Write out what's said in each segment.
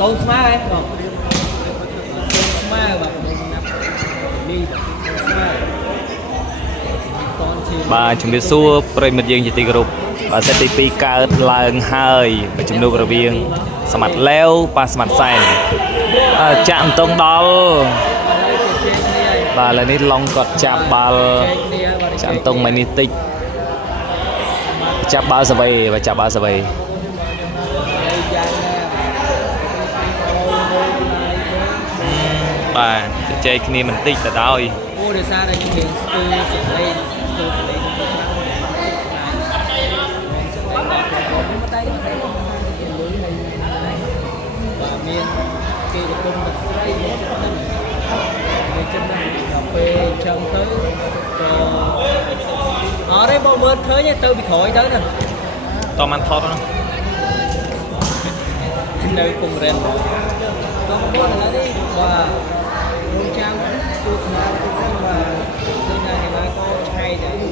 Sâu smile ấy, sâu smile và đi bà chuẩn bị xua prey một dương chỉ group và sẽ tivi cao lần hơi và chúng nuôi viên smart leo và smart sign chạm tông đó và là nít long cọt chạm bal chạm tông many tích chạm bao giờ vậy và chạm bao giờ vậy bà chơi khi mình tích là đôi chân tới ở đây bao mưa khơi nha tôi bị khỏi tới nè to man thọt đó nơi cùng rèn con muốn là đi và luôn trang tôi sao và tôi ngày mai có hay để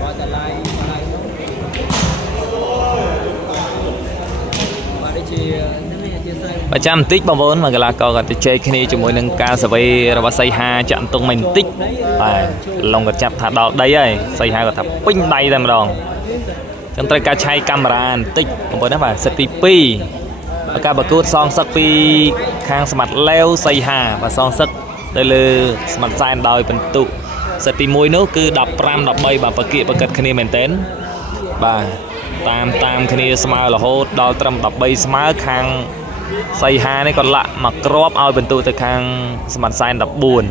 gọi là lại và đây chỉ và chạm tích bao vốn mà cái là có cái chơi khi cho mỗi nâng cao sẽ về và xây ha chạm tung mình tích lòng cái chạm thả đỏ đây ấy xây ha cái thả pin đây ra mà đòn trong tay cá chay camera tích bao vốn đó mà set pi và cả bậc cốt song sắc pi khang smart leo xây ha và song sắc đây là smart sign đòi phần tụ set môi nước cứ đập ram đập bay và bậc kia bậc cật khi mình đến và tam khi smart là hốt đo trầm đập bay smart khang xây ha này còn lạ mà crop ao bên tôi từ khang smart sign đập buồn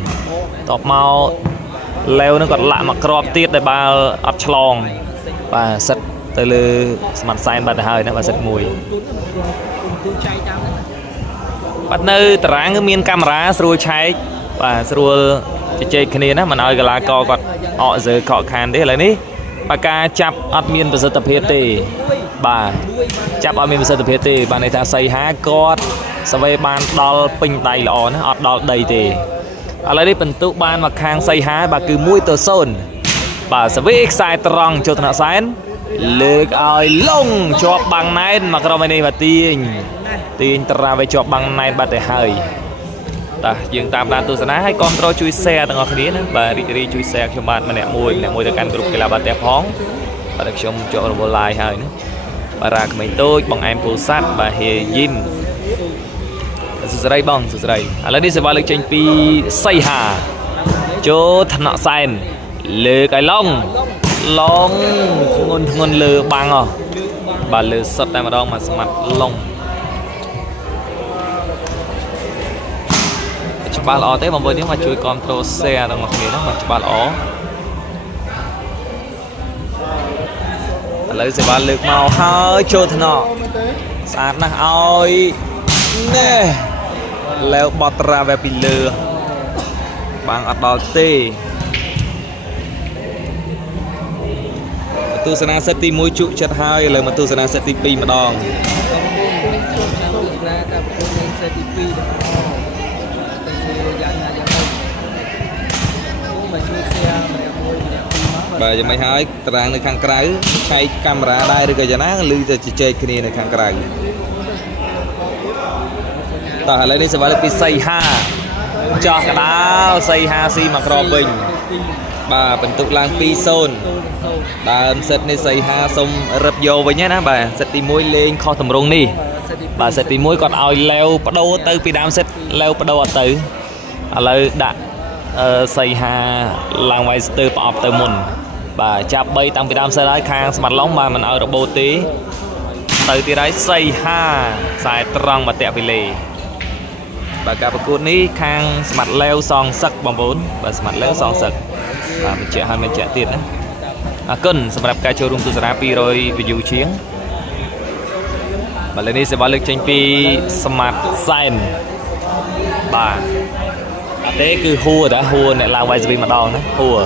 top mau leo nó còn lạ mà crop tiết để ba ấp chlong và set từ lư smart sign bật hơi nó và set mùi bắt nơi tráng miên camera rồi cháy và rồi chơi cái này mình nói là co còn họ giờ họ khan đấy là ní bà ca chắp admin và tập hiện tì bà chắp admin và tập hiện tì bà này ta xây há cót sau về ban đo pin tay lọ nó đo đầy tì ở đây phần tụ ban mà khang xây há bà cứ mũi tờ sơn bà sẽ viết sai trăng cho thằng sáng lược ai lông cho bằng này mà cái này mà tiền ra về cho bằng này bà để hơi ta dừng tạm đàn tôi sẽ nóiให้ control ជួយ share ទាំងអស់គ្នាណាបាទរីករាយជួយ share ខ្ញុំបាទម្នាក់មួយទៅកាន់ក្រុមកីឡាបាល់ទះផងបាទខ្ញុំចូលរវល់ live ហើយណាបាទរាក្មេងតូចបងអែមពូសាត់បាទហេយីមសួស្ដីបងសួស្ដីឥឡូវនេះសេវាលើកចេញពីសៃហាចូលថ្នាក់សែនលើកឲ្យឡងធ្ងន់លើបាំងហ៎បាទលើសុតតែម្ដងមកស្មាត់ឡងច្បាស់ល្អទេបងប្អូននេះមកជួយ control share ទាំងអស់គ្នាណាមកច្បាស់ល្អឥឡូវសេវាលើកមកហើយចូលថ្នាក់ស្អាតណាស់ឲ្យនេះแล้วបត់ត្រាវែពីលើបាំងអត់ដល់ទេទស្សនាសិតទី1ជក់ចិត្តហើយឥឡូវមកទស្សនាសិតទី2ម្ដងបាទយ៉ាងម៉េចហើយតារាងនៅខាងក្រៅឆែកកាមេរ៉ាដែរឬក៏យ៉ាងណាឬទៅជជែកគ្នានៅខាងក្រៅតោះឥឡូវនេះសេវាលើកពីសៃហាចោះកដាលសៃហាស៊ីមកក្របវិញបាទបន្ទុកឡើង 2-0 ដើមសិតនេះសៃហាសុំរឹបយកវិញណាបាទសិតទី1លេងខុសទម្រង់នេះបាទសិតទី1គាត់ឲ្យឡេវបដូរទៅពីដើមសិតឡេវបដូរអត់ទៅឥឡូវដាក់សៃហាឡើងវាយស្ទើប្រអប់ទៅមុនបាទចាប់3តាំងពីដើមសិតហើយខាងស្មាត់ឡុងបាទមិនឲ្យរបូតទេទៅទៀតហើយសៃហាខ្សែត្រង់មកតាក់ពីលេបាទការប្រកួតនេះខាងស្មាត់ឡេវសងសឹកបងប្អូនបាទស្មាត់ឡេវសងសឹកបាទបញ្ជាក់ហើយបញ្ជាក់ទៀតណាអរគុណសម្រាប់ការចូលរួមទស្សនា200 view ជាងបាទលើនេះសេវាលើកចេញពីស្មាត់សែនបាទទេគឺហួរតាហួរអ្នកឡើងវាយស្វីម្ដងណាហួរ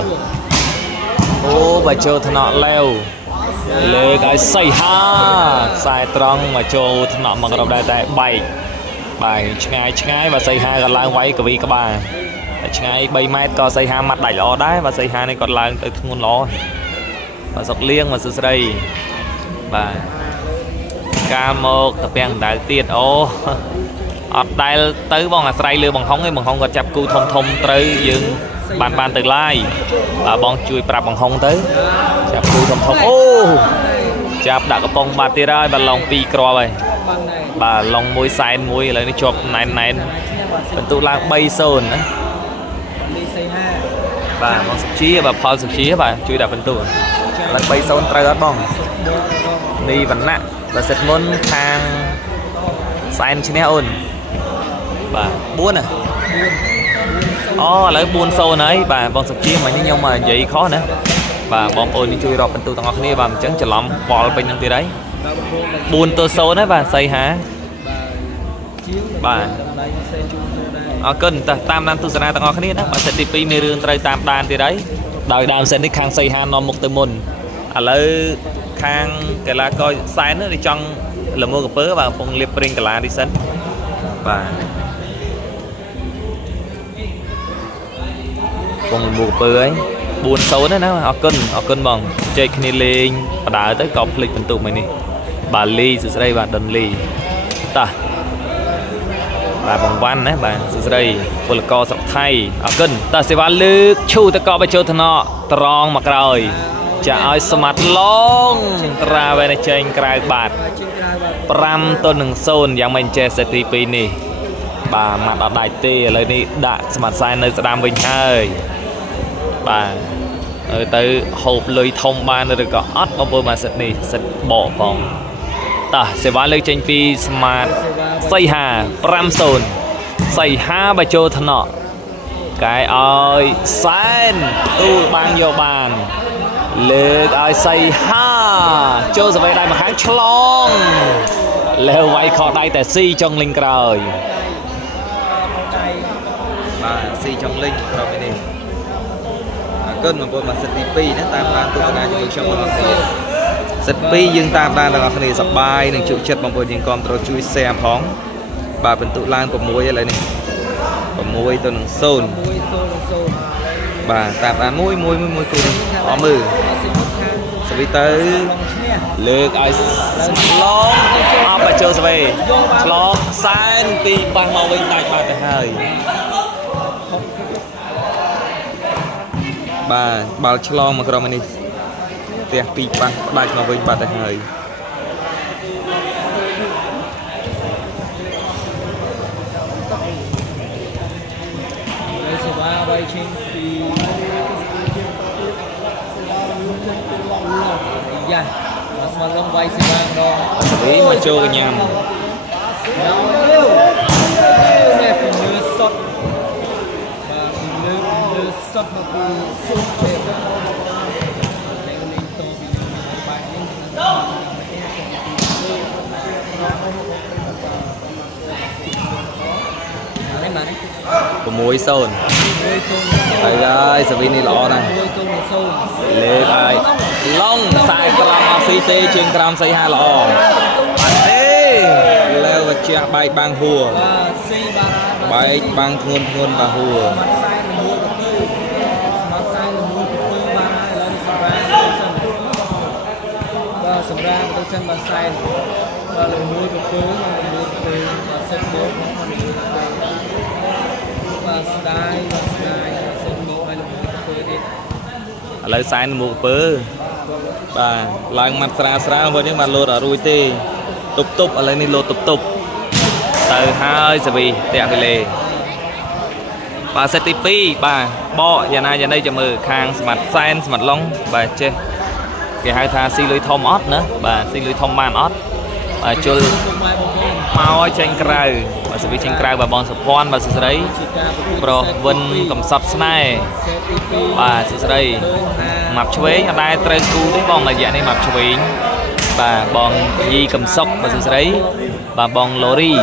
អូបើចូលថ្នាក់ឡេវលើកឲ្យសៃហាខ្សែត្រង់មកចូលថ្នាក់មករាប់ដែរតែបែកបាទឆ្ងាយបើសៃហាក៏ឡើងវាយកវីក្បាលតែឆ្ងាយ3ម៉ែត្រក៏សៃហាម៉ាត់ដាច់ល្អដែរបាទសៃហានេះគាត់ឡើងទៅធ្ងន់ល្អបាទសុកលៀងមកសួស្ដីបាទការមកតាពាំងដៅទៀតអូ ọt đai tới bong là say lừa bằng hông còn chập cu thông thông tới dương bàn từ lai và bong chui prap bằng hông tới chập cu thông thông ô chập đã có bong bạt tê ra và lòng pi cro vậy bà lòng môi sai môi lại nó chọc này mình tụ lang bay sơn đấy bà bong sập chí và phao sập chí bà chui đã phần tụ lần bay sơn trai đó bong đi vẫn nặng và sệt môn thang sai trên ôn bà buôn à lấy buôn sâu đấy bà bong sập chí mà như nhau mà vậy khó nữa và bong ôn đi chui rọp phần tụ tầng ngọc này bà chấn chở lắm bỏ bên trong tí đấy buôn tô sâu đấy bà xây hả bà cân tam đan tu sanh tầng ngọc này đó bà sẽ đi pi mê rương trai tam đan tí đấy đời đam sẽ đi khang xây hà non một từ môn lấy khang cái là coi sai nữa đi trong là mua cặp bớ và phong liệp ring cái là đi sân và phong mua cặp bớ ấy buồn xấu đấy nó họ cân bằng chơi khi lên và đá tới cọp lịch phần tụ mày nè bà ly từ đây bà đần ly ta bà bằng văn đấy bà từ đây vừa là co sọc thay họ cân ta sẽ bán lư chu ta co bây giờ thằng nọ tròn mặc rồi chả ai smart long ra về này chơi cài bạt pram tôn hằng sơn dạng mình chơi sẽ tì pì nè bà mặt ở đại tê lấy đi đã smart sai nơi sẽ đam bình hơi bà tới hộp lưới thông ban được có ớt bao bơ mà sạch này sạch bỏ phòng ta sẽ bán lấy tranh phi smart xây hà pram sơn xây hà bà chô thân nọ cái ơi sen tu bang vô bàn lược ai xây ha cho giờ về đây mà kháng chlong leo quay khó đây tại si trong linh rồi bà si trong linh rồi mới đi cơn mà con mà sệt pi nó tam ban tôi là cho trong một người sệt pi dương tam ban là người này sập bài đừng chịu chết bằng bồi những con tôi chui xe phóng bà bình tụ lan của muối lại này của muối tôi nâng sơn bà tạm ăn muối tôi có mừ sẽ đi tới lược ai long ông bà chơi về long san pi bằng màu bên tay bà tới hơi bà chlong mà còn mình đi tiệc pi bằng bà màu bên bà tới hơi mà long quay xì vàng đó ý mà chơi cái nhầm đẹp như sốt và như sốt mà cũng sốt chết của muối sơn đây đây sẽ này lọ này lên ai long sai cái phi tê trên gram xây hai lọ ê leo và chia bay bang hùa bay bang thôn bà hùa sầm ra tôi xem bà sai và lời nuôi của tôi và xem bố và xem bố hay là tôi đi lời sai một bữa bà lang mặt sra với những mặt lột ở ruồi tê tục ở đây ni lột tục từ hai giờ vì tẹo về lề bà sẽ tivi bà bo giờ này giờ đây cho mờ khang mặt sen mặt long bà chơi cái hai tha xi lưới thông ót nữa bà xi lưới thông man ót bà chơi mau tranh cày bà sẽ bị tranh cày bà bon support bà sẽ đấy pro vân cầm sập này bà sẽ đây mập chuối ở đây trai cu đấy bon là dạng này mập chuối bà bon di cầm sóc bà sẽ đấy bà bon lori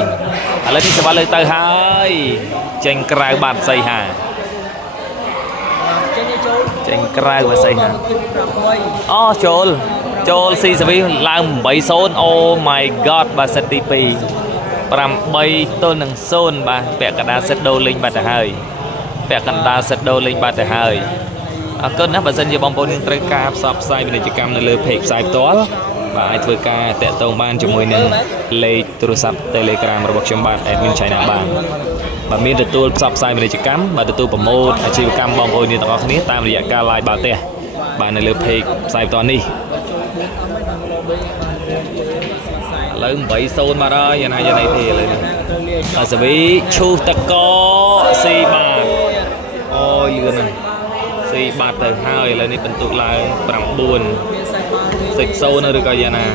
ở đây sẽ ba lời từ hai tranh cày bàn xây hà tranh cày và xây hà chôl si sẽ bị làm 7 số oh my god bà sẽ tp pram 3 tôn nâng sơn bà vẽ cả đá set đô linh bà ta hơi vẽ cả đá set đô linh bà ta hơi cơn nắp bà dân như bóng bóng những trái cạp sắp sai bên này chỉ cầm nơi lừa phép sai tốt បាទអាចធ្វើការតាក់ទងបានជាមួយនឹងលេខទូរស័ព្ទ Telegram របស់ខ្ញុំបាទ Admin China បានបាទមានទទួលផ្សព្វផ្សាយពាណិជ្ជកម្មបាទទទួលប្រម៉ូទអាជីវកម្មបងប្អូនទាំងអស់គ្នាតាមរយៈការ live បាល់ទះបាទនៅលើ page ផ្សាយបន្តនេះឥឡូវ 8-0 បាទហើយយ៉ាងណាយ៉ាងណីទេឥឡូវនេះអាសវីឈូសតកស៊ីបាទអូយលឿនណាស់ស៊ីបាត់ទៅហើយឥឡូវនេះបន្ទុកឡើង9សេច0ឬក៏យ៉ាងណា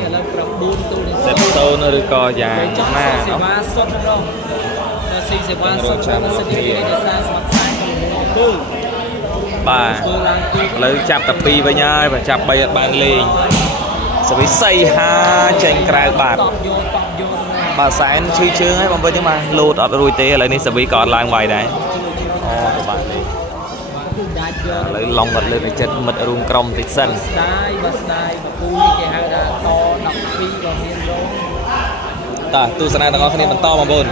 សេច0ឬក៏យ៉ាងណាសេវាសុទ្ធម្ដងស៊ីសេវាសុទ្ធចាំសិទ្ធិឯកសារស្ម័គ្រសាយគឺបាទឥឡូវចាប់តែ2វិញហើយបាទចាប់3អត់បានលេងសវិស័យហាចេញក្រៅបាទបាទសែនឈឺជើងហើយបងប្អូនចឹងបាទលោតអត់រួចទេឥឡូវនេះសវិក៏អត់ឡើងវាយដែរអូពិបាកលេងឥឡូវឡុងគាត់លើកនៅចិត្តមិត្តរួមក្រុមតិចសិនស្ដាយបាទស្ដាយបពូគេហៅថាត12ក៏មានរងតើទស្សនាទាំងអស់គ្នាបន្តបងប្អូន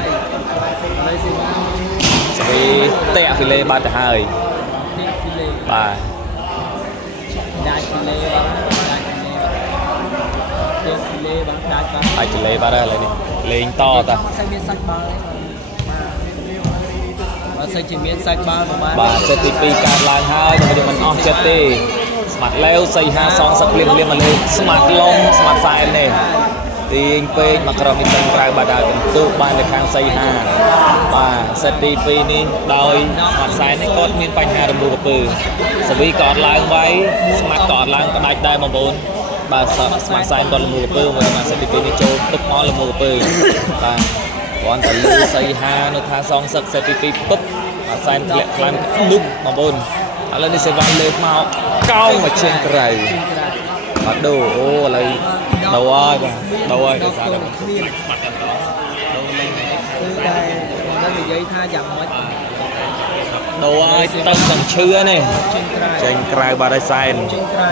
សវិតាក់ហ្វីលេបាត់ទៅហើយបាទដាច់ហ្វីលេបាទដាច់ហ្វីលេបាទហ្វីលេបាទដាច់បាទដាច់ហ្វីលេបាទឥឡូវនេះលេងតតាសាច់មានសាច់បាល់បាទសាច់ជាមានសាច់បាល់ប្រហែលបាទសេតទី2កើតឡើងហើយខ្ញុំមិនអស់ចិត្តទេស្មាត់ឡេវសៃហាសងសឹកភ្លាមមកលើស្មាត់ឡុងស្មាត់សែននេះទាញពេកមកក្រុមនេះទៅក្រៅបាទដល់បន្ទុកបានទៅខាងសៃហាបាទសេតទី2នេះដោយស្មាត់សែននេះគាត់មានបញ្ហារំលោភកំពើសវីក៏អត់ឡើងវាយស្មាត់ក៏អត់ឡើងផ្ដាច់ដែរបងប្អូនបាទស្មាត់សែនគាត់រំលោភកំពើមួយបាទសេតទី2នេះចូលទុកមករំលោភកំពើបាទគាត់តែលឺសៃហានៅថាសងសឹកសេតទី2ពុបបាទសែនធ្លាក់ខ្លាំងនុកបងប្អូនឥឡូវនេះសេវាលើកមកកោងមកជើងក្រៅបាទដូអូឥឡូវដូរហើយបាទដូរហើយដោយសារតែបាត់ទាំងតដូរលេងគឺតែមិននិយាយថាយ៉ាងម៉េចដូរហើយតឹងទាំងឈឺនេះចេញក្រៅបាទហើយសែនចេញក្រៅ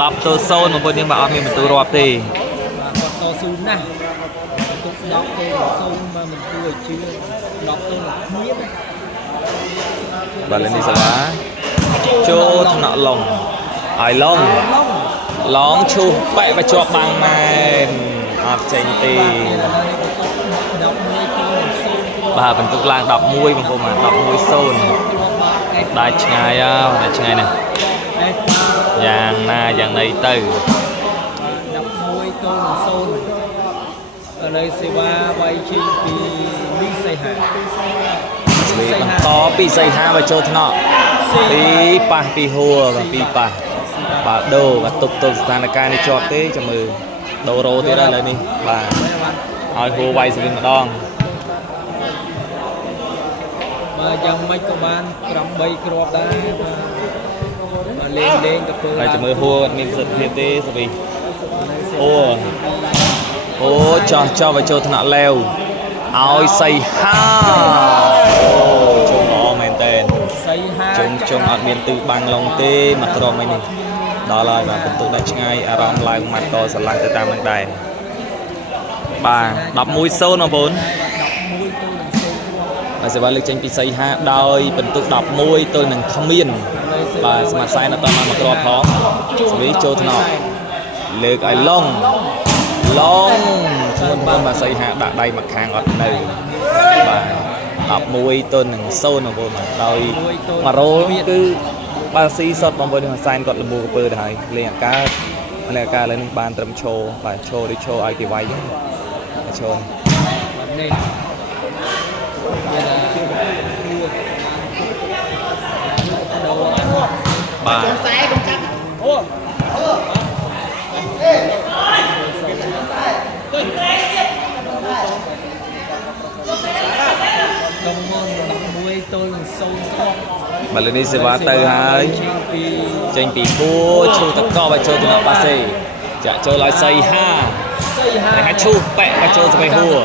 10-0បងប្អូនយើងបាទអត់មានបន្ទូរាប់ទេបាទគាត់តស៊ូណាស់ទុក10ទៅ0មកមិនគួរឲ្យជឿ10ទៅគ្មានបាទលេងនេះសាឡាចូលថ្នាក់ឡុងហើយឡងឈូសបែកបញ្ជាប់បាំងម៉ែនអត់ចេញទេបាទបន្ទុកឡើង11បងប្អូនបាទ11-0ដាច់ឆ្ងាយដាច់ឆ្ងាយណាស់យ៉ាងណាយ៉ាងណីទៅ11-0ឥឡូវសេវាវាយជិះពីលីសៃហាបន្តពីសៃហាមកចូលថ្នាក់ពីប៉ះពីហួរបាទពីប៉ះបាទដូរបាទទប់ទល់ស្ថានភាពនេះជាប់ទេចាំមើលដូររោទៀតឥឡូវនេះបាទឲ្យហួរវាយស្វិញម្ដងបាទយ៉ាងម៉េចក៏បាន8គ្រាប់ដែរបាទលេងទៅពើហើយចាំមើលហួរអត់មានសិទ្ធិភាពទេស្វីអូចោះឲ្យចូលថ្នាក់ឡេវឲ្យសៃហាអូជុំល្អមែនតើសៃហាជុំអត់មានទិសបាំងឡុងទេមកក្រុមនេះដល់ហើយបាទបន្ទុកដាច់ឆ្ងាយអារម្មណ៍ឡើងម៉ាត់ក៏ស្រឡះទៅតាមនឹងដែរបាទ11-0បងប្អូនហើយសេវាលើកចេញពីសៃហាដោយបន្ទុក11ទល់នឹងគ្មានបាទស្មាតសែនអត់តាមមកគ្រាប់ផងស្វីចូលថ្នាក់លើកឲ្យឡុងធ្ងន់ប៉ុន្មានសៃហាដាក់ដៃមកខាងអត់នៅបាទ11ទល់នឹង0បងប្អូនដោយមករ៉ូលគឺបាទស៊ីសុតបងប្អូននេះសែនគាត់លំមូកពើទៅហើយលេងអាការឥឡូវនេះបានត្រឹមឈោបាទឈោឬឈោឲ្យគេវាយហ្នឹងឈោនេះបាទខ្សែកុំចាប់អូកំង11ទល់នឹង0បាទលើនេះសេវាទៅហើយចេញពីគួឈូតកោបាទចូលទៅដល់ប៉ាសេចាក់ចូលឲ្យសៃហាឈូបែកមកចូលទៅហួរ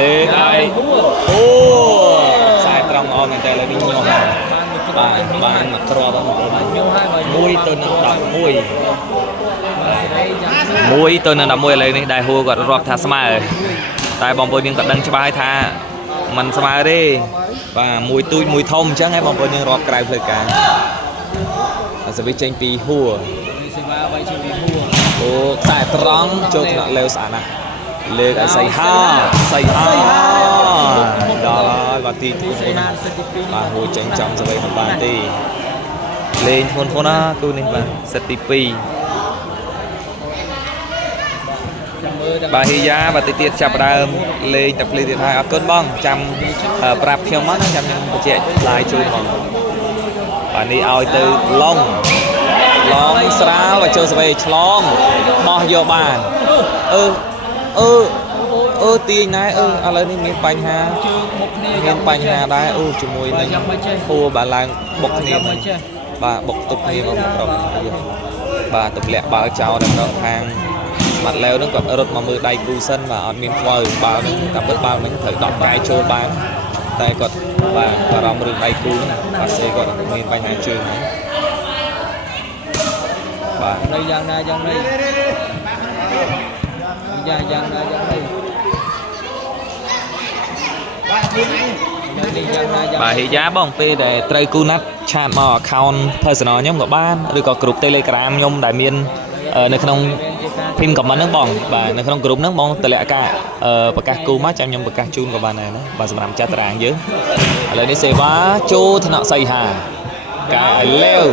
លើកឲ្យអូខ្សែត្រង់ល្អមែនតើឥឡូវនេះញាស់ហើយបានមកគ្រាប់បងប្អូន1ទៅនឹង11 1ទៅនឹង11ឥឡូវនេះដែលហួរគាត់រាប់ថាស្មើតែបងប្អូនយើងក៏ដឹងច្បាស់ហើយថាมันស្មើទេបាទមួយទូចមួយធំអញ្ចឹងហើយបងប្អូនយើងរាប់ក្រៅផ្លូវការសវិចេញពីហួរសេវាវាយចេញពីហួរអូ ខ្សែត្រង់ចូលថ្នាក់លើស្អាតណាស់លើកឲ្យសៃហាដល់ហើយបាទទីធ្ងន់ធ្ងរបាទហួចចេញចំសវ័យមិនបានទេលេងធ្ងន់ធ្ងរណាគូនេះបាទសិតទី2បាទហ៊ីយ៉ាបាទតិចទៀតចាប់ដើមលេងតែភ្លឺទៀតហើយអរគុណបងចាំប្រាប់ខ្ញុំមកចាំខ្ញុំបញ្ជាក់ឡាយជូនបងបាទនេះឲ្យទៅឡុងស្រាវចូលសវ័យឆ្លងបោះយកបានទាញណែឥឡូវនេះមានបញ្ហាដែរជាមួយនឹងពួរបាទឡើងបុកគ្នាបាទបុកទុកគ្នាមកក្រុមបាទទម្លាក់បាល់ចោលដល់ខាងស្មាត់ឡេវនឹងគាត់រត់មកមើលដៃគូសិនបាទអត់មានខ្វល់បាល់នឹងតាមពិតបាល់នឹងត្រូវ10កាយចូលបានតែគាត់បាទបារម្ភរឿងដៃគូហ្នឹងប៉ាសេគាត់មានបញ្ហាជើងហ្នឹងបាទយ៉ាងណាយ៉ាងនេះបាទហ៊ីយ៉ាបងពេលដែលត្រូវគូណាត់ឆាតមក account personal ខ្ញុំក៏បានឬក៏ group Telegram ខ្ញុំដែលមាននៅក្នុង pin comment ហ្នឹងបងបាទនៅក្នុង group ហ្នឹងបងតម្លាក់ការប្រកាសគូមកចាំខ្ញុំប្រកាសជូនក៏បានដែរណាបាទសម្រាប់ចាត់តារាងយើងឥឡូវនេះសេវាចូលថ្នាក់សៃហាកាលាវ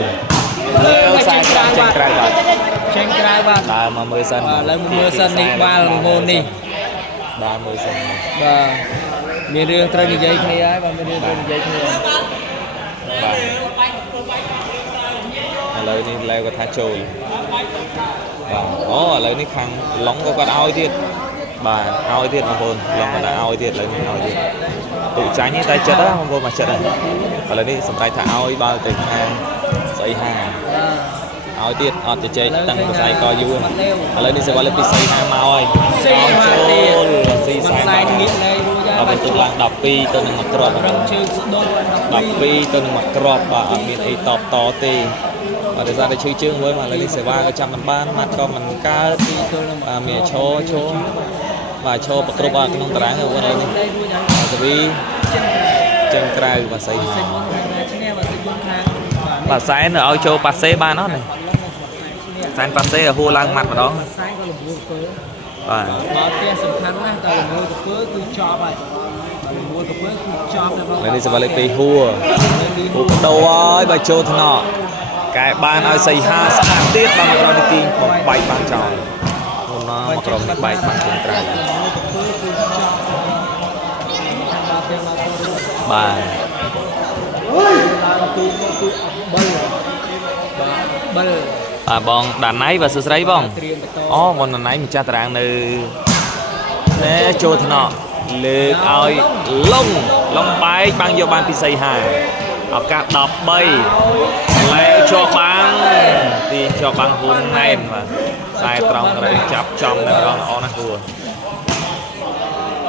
ខ្សែត្រង់ចេញក្រៅបាទដើរមកមើលសិនឥឡូវមើលសិននេះបាល់ងូននេះដើរមើលសិនបាទមានរឿងត្រូវនិយាយគ្នាហើយបាទមានរឿងត្រូវនិយាយគ្នាបាទឥឡូវនេះឡែវគាត់ថាចូលបាទឥឡូវនេះខាងឡុងក៏គាត់ឲ្យទៀតបាទឲ្យទៀតបងប្អូនឡុងគាត់ឲ្យទៀតឥឡូវនេះឲ្យទៀតទូចាញ់តែចិត្តណាបងប្អូនមកចិត្តឥឡូវនេះសម្រាប់ថាឲ្យបាល់ទៅខាងស្អីហាឲ្យទៀតអត់ទៅជែកតាំងខ្សែកយូរឥឡូវនេះសេវាលើពីស្អីហាមកហើយស៊ីខ្សែងាកលេងរួចហើយបន្ទុកឡើង12ទៅនឹងមួយគ្រាប់រឹងជើងស្ដុំ12ទៅនឹងមួយគ្រាប់បាទអត់មានអីតបតទេបាទដោយសារតែឈឺជើងវិញមកឥឡូវនេះសេវាក៏ចាំមិនបានម៉ាត់ក៏មិនកើតបាទមានឈរបាទឈរប្រគ្រប់អត់ក្នុងតារាងហ្នឹងឥឡូវនេះសេវីចេញក្រៅបាទស្អីហាបាទសែនឲ្យចូលប៉ាសេបានអត់នេះសែនប៉ាសេហួរឡើងម៉ាត់ម្ដងសែនក៏លំនួលធ្វើបាទមកផ្ទះសំខាន់ណាស់តែលំនួលធ្វើគឺចប់ហើយលំនួលធ្វើគឺចប់តែបងនេះសវលេខ2ហួរបដូរហើយបើចូលថ្នាក់កែបានឲ្យសៃហាស្អាតទៀតដល់ក្រោយនេះទីបំបែកបានចោលមុនមកក្រុមនេះបែកបានចេញក្រៅបាទបងដាណៃបាទសួស្ដីបងបងដាណៃម្ចាស់តារាងនៅណែចូលថ្នាក់លើកឲ្យឡុងបែកបាំងយកបានពីសៃហាឱកាស13លែជាប់បាំងទីជាប់បាំងហ៊ុនណែនបាទខ្សែត្រង់ត្រូវចាប់ចំតែម្ដងល្អណាស់គួរ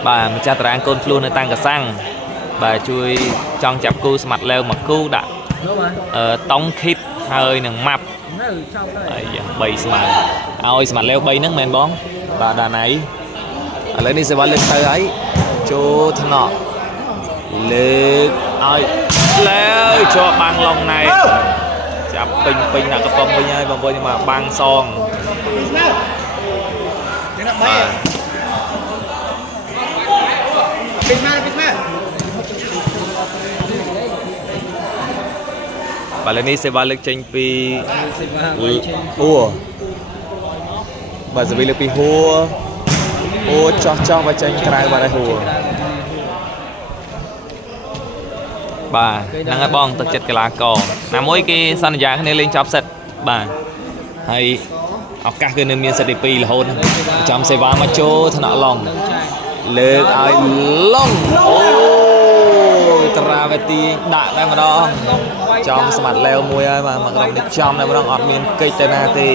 បាទម្ចាស់តារាងកូនខ្លួននៅតាំងកសាំងបាទជួយចង់ចាប់គូស្មាត់ឡេវមកគូដាក់តង់ឃីតហើយនឹងម៉ាប់ហើយ3ស្មើឲ្យស្មាត់ឡេវ3ហ្នឹងមែនបងបាទដាណៃឥឡូវនេះសេវាលើកទៅហើយចូលថ្នាក់លើកឲ្យឡេវជាប់បាំងឡុងណែចាប់ពេញដាក់កំប៉ុងវិញហើយបងប្អូនមកបាំងសងបាទពេញមកបាទឥឡូវនេះសេវាលើកចេញពីហួរបាទសេវាលើកពីហួរចោះមកចេញក្រៅបាទហួរបាទហ្នឹងហើយបងទឹកចិត្តកីឡាករណាមួយគេសន្យាគ្នាលេងចប់សិតបាទហើយឱកាសគឺនៅមានសិតទី2រហូតចាំសេវាមកចូលថ្នាក់ឡុងលើកឲ្យឡុងតារាវេទីដាក់តែម្ដងចំស្មាត់ឡេវមួយហើយបាទមកក្រុមនេះចំតែម្ដងអត់មានកិច្ចទៅណាទេ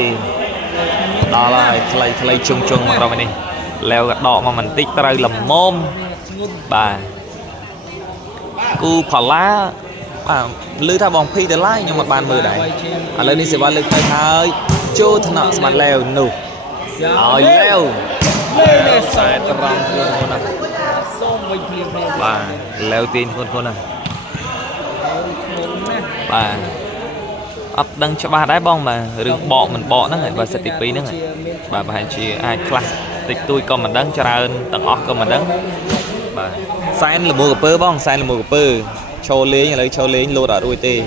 ដល់ហើយខ្លីជុងមកក្រុមនេះឡេវក៏ដកមកបន្តិចត្រូវល្មមបាទគូផល្លាបាទឮថាបងភីដេឡាយខ្ញុំអត់បានមើលដែរឥឡូវនេះសេវាលើកទៅហើយចូលថ្នាក់ស្មាត់ឡេវនោះឲ្យឡេវខ្សែត្រង់ខ្លួនណាសូមវិញភ្លាមបាទឡេវទាញខ្លួនណាបាទ ấp đăng cho ba đáy bong mà rừng bọ mình bọ nó và sẽ tỉ pí nữa bà hay chỉ ai class tịch tôi còn mình đăng cho ra ơn tầng óc còn mình đăng bà sai là mua cà bong sai là mua cà cho lấy cho lấy lô đã đuôi tê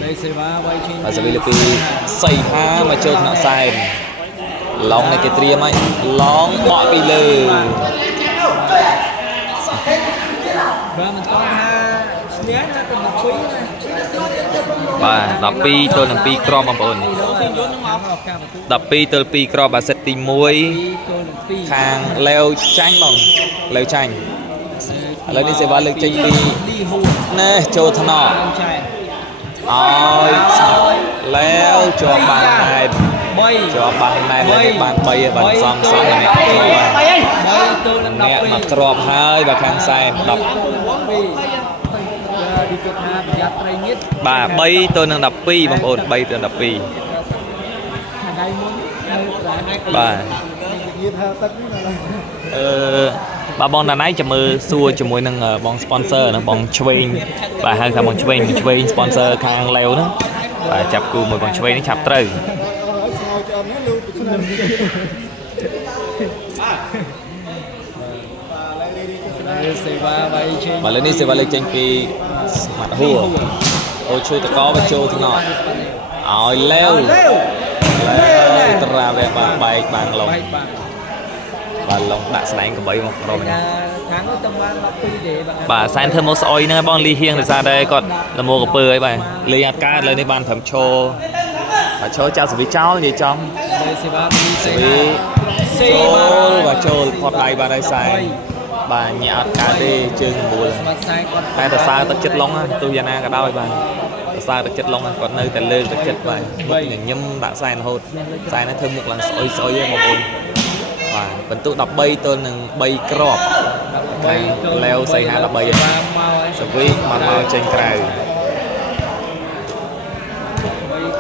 và giờ bây xây ha mà chơi nó sai lóng này cái tria mày lóng bọ đi lư bà đập pi tôi làm pi crom bằng bồn đập pi tôi pi crom bà sẽ tìm muối hàng leo chanh bằng leo chanh lấy đi sẽ vào lực chanh pi nè cho thằng nọ ôi leo cho bàn này bay bàn xong này nè mặt crom hơi và hàng sai đập bà bay tôi đang đập pi bằng ồn bay tôi đập pi bà bon là nãy chậm mơ xua cho môi năng bon sponsor nó bon train bà hai thằng bon train sponsor khang leo đó bà chập cù mười bon train nó chập trời bà lên đi sẽ vào lên trên cái mặt hùa ôi chui ta có và chui thì nọ ôi leo ta ra về bà bay bàn lồng bà lồng đã sẵn của bấy một rồi bà sang thêm một sợi nữa bon ly hiên từ ra đây còn là mua cà phê ấy bà ly hạt cá lên đi bàn thẩm chô bà chô cho sự cháu gì trong sự và chô phọt đầy bà đây sai bà nhạt cá đi chừng buồn tại là sao tất chất lông á tôi giờ na cả đôi bà sao tất chất lông á còn nơi tại lơ tất chất vậy những nhâm đã sai nó hốt sai nó thêm một lần soi với một buồn và vẫn tụ đập bay tôi nâng bay crop leo xây hai đập bay rồi với mau trên cày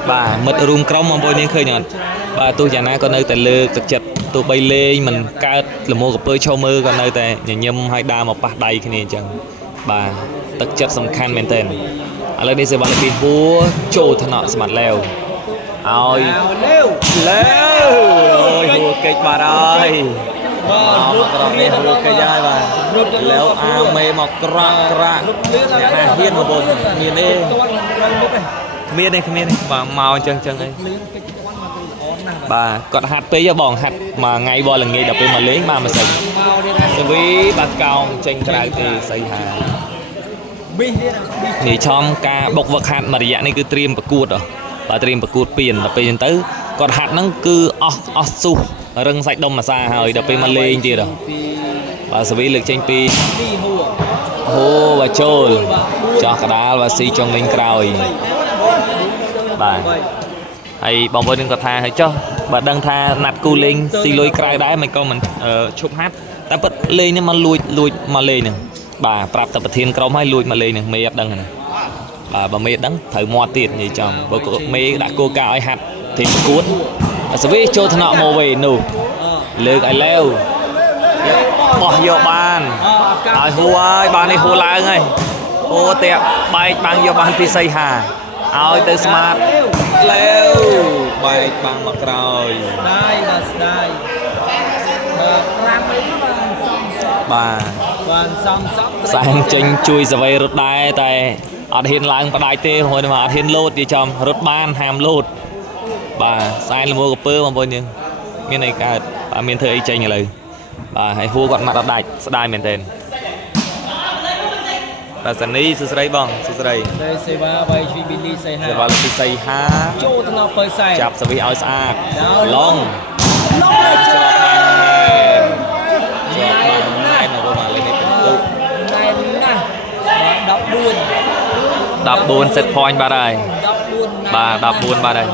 bà mất room crom mà bôi nên khơi nhọn bà tôi giờ na còn nơi tại lơ tất chất tụi bay lên mình cao là mua cặp đôi cho mơ còn nơi tại nhà nhâm hay đa một bát đầy cái này chẳng bà tất chất sầm khăn men tên ở đây sẽ bảo là bị búa trổ thằng nọ mặt leo ôi leo ôi hùa kịch bà ơi mà hùa kịch ai bà leo mê một cra nhà này hiên một bồn miền đây bà màu chân ấy bà còn hạt tới cho bòn hạt mà ngay bò là nghe đập mà lấy mà sừng với bà cao tranh trái thì xây hà thì trong ca bọc vật hạt mà dạng này cứ tiêm và cuột rồi bà tiêm và cuột tiền là tiền tới còn hạt nó cứ su rừng sạch đông mà xa rồi đập mà lên kia rồi bà sẽ bị lực tranh pi hô và trôi cho cả đá và xì trong linh cào bà hay bóng đừng có tha hay cho bà đang tha nạt cu linh xì lôi cài đá mình con mình chụp hát ta bật lên nhưng mà lùi mà lên nè bà prap tập thiên crom hay lùi mà lên nè mê đăng này bà mê đắng thử mua tiền gì chồng bà mê đã cô cao ai hạt thì cuốn sẽ biết cho thằng nọ mồ về nụ lừa ai leo bỏ vô bàn ai hùa ơi bàn này hùa lại ngay ô tẹo bay bằng vô bàn phi xây hà ôi từ smart leo bay bằng mặt rồi bà sang tranh chui ra về rút đai tại ở hiện làng và đại tê hồi mà hiện lột gì chồng rút ban hàm lột bà sai là mua cặp pơ mà bao nhiêu miền này cả bà miền thời tranh như lời bà hãy hua gọn mặt ở đại đai miền tên bà sẵn đi sư sấy bong sư sấy đây xây ba bay truy bin đi xây ha bà sư sấy ha chỗ thằng nào phải xây chạp sẽ bị áo xa long đập buồn set point bà đây bà đập buồn bà đây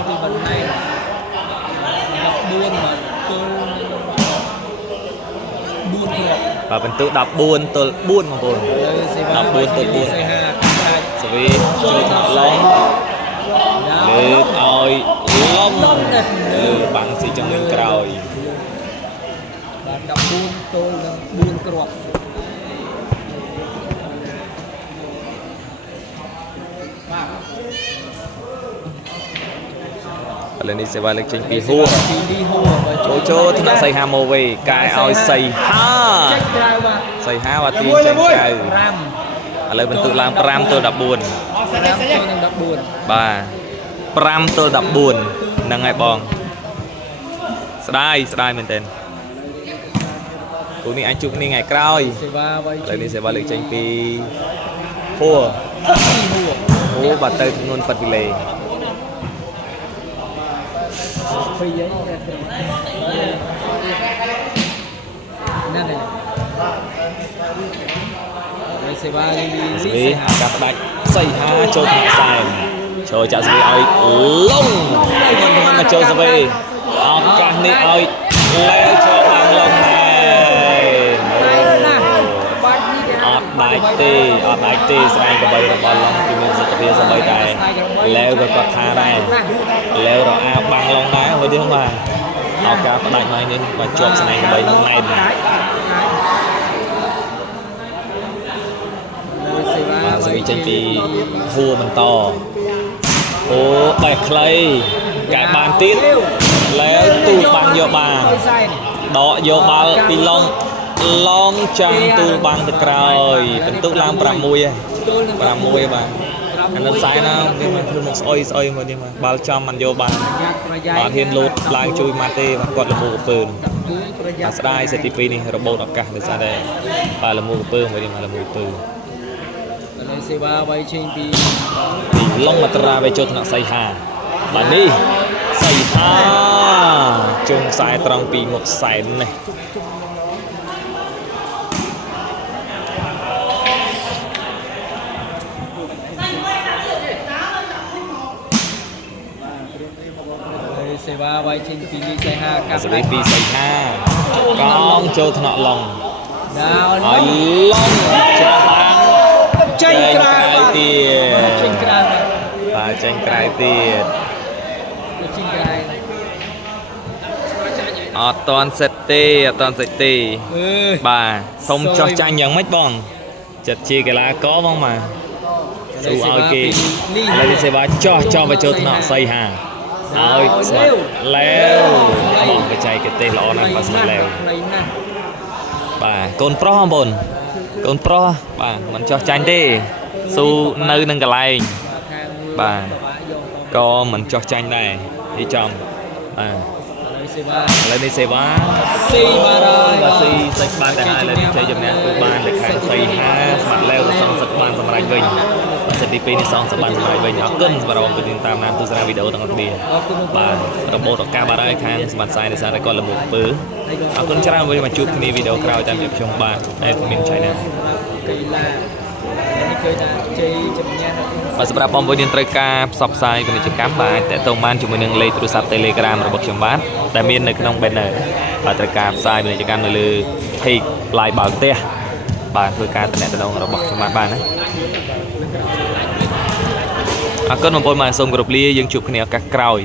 bà vẫn tự đập buồn tôi buồn mà buồn đập buồn tôi buồn sẽ vì chơi thọ lông lượt ôi lông lượt bằng gì trong mình cào đập buồn tôi buồn cọp ឥឡូវនេះសេវាលើកចេញពីហួរ ពីលីហួរ ចូលថ្នាក់សីហាម៉ូវេកាយឲ្យសីហា ចេញក្រៅបាទ សីហាបាទទាញចេញក្រៅ 5 ឥឡូវបន្ទុកឡើង5ទល់14 5ទៅនឹង14 បាទ5ទល់14ហ្នឹងហើយបងស្ដាយមែនទែនគូនេះអាចជួបគ្នាថ្ងៃក្រោយ សេវាវៃ ឥឡូវនេះសេវាលើកចេញពីហួរ ពីហួរ អូបាទទៅចំនួនប៉ិតវិលេ ពីអីហ្នឹងហើយសេវាលី ស្វីកាប់ផ្ដាច់សីហាចូលថ្នាក់សែនចូលចាក់ស្វីឲ្យលងមកចូលស្វីឱកាសនេះឲ្យលែចូលបានលងដែរអត់ដាច់ទេស្វែងកបីរបស់ឡងគឺមានសុខភាពសម្បីតែលែវក៏គាត់ថាដែរលែវរអាបាំងឡងដែរហើយទៀតបាទឱកាសផ្ដាច់មកនេះបាទជាប់ស្នែងកបីនឹងណែនបាទស្វីចេញពីហួរបន្តអូបែកខ្លីកែបានទៀតលែវទូបាំងយកបានដកយកបាល់ពីឡងចាំទូបាំងទៅក្រោយបន្ទុកឡើង6ហើយ6បាទអានឹងសាយណាមានធ្វើមកស្អុយមកនេះបាទបាល់ចំមិនយកបានបាទហ៊ានលោតឡើងជួយម៉ាត់ទេបាទគាត់លមូកពើបាទស្ដាយសេតទី2នេះរបូតឱកាសដោយសារតែបាទលមូកពើមកនេះលមូកពើ សេវាវៃចេញពី ឡងមកត្រាវេចូលថ្នាក់សីហាបាទនេះសីហាជើងខ្សែត្រង់ពីមុខសែននេះសេវាវៃចេញពីលីសីហាកាប់ សេរីពីសីហាកងចូលថ្នាក់ឡង ដល់ ឲ្យឡងចាប់បាន ចេញក្រៅទៀតបាទចេញក្រៅ បាទចេញក្រៅទៀត ចេញក្រៅ អត់តាន់សិតទេបាទសុំចោះចាញ់យ៉ាងម៉េចបងចិត្តជាកីឡាករបងបាទស៊ូឲ្យគេឥឡូវនេះសេវាចោះទៅចូលថ្នាក់សីហាឲ្យស្មាត់លែវបងបច្ចេកទេសល្អណាស់បាទស្មាត់លែវបាទកូនប្រុសបងប្អូនកូនប្រុសបាទមិនចោះចាញ់ទេស៊ូនៅនឹងកន្លែងបាទក៏មិនចោះចាញ់ដែរនេះចំបាទ ឥឡូវនេះសេវាស៊ីបានហើយបាទស៊ីសាច់បានតែហើយឥឡូវនេះជ័យជំនះគឺបានលើខាងសីហាស្មាត់លែវសងសឹកបានសម្រេចវិញសិតទី2នេះសងសឹកបានសម្រេចវិញអរគុណសម្រាប់បងប្អូនតាមដានទស្សនាវីដេអូទាំងអស់គ្នាបាទរបូតឱកាសបានហើយខាងស្មាត់សាយដោយសារតែគាត់លមុខពើអរគុណច្រើនវិញមកជួបគ្នាវីដេអូក្រោយតាមជខ្ញុំបាទតែមានឆៃណាកីឡានេះគឺថាជ័យជំនះបាទសម្រាប់បងប្អូនយើងត្រូវការផ្សព្វផ្សាយពាណិជ្ជកម្មបាទតើតើបានជាមួយនឹងលេខទូរស័ព្ទ Telegram របស់ខ្ញុំបាទដែលមាននៅក្នុង banner បាទត្រូវការផ្សាយពាណិជ្ជកម្មនៅលើ page live បើកផ្ទះបាទធ្វើការតំណែងរបស់ខ្ញុំបានណាអរគុណបងប្អូនបាទសូមគោរពលាយើងជួបគ្នាឱកាសក្រោយ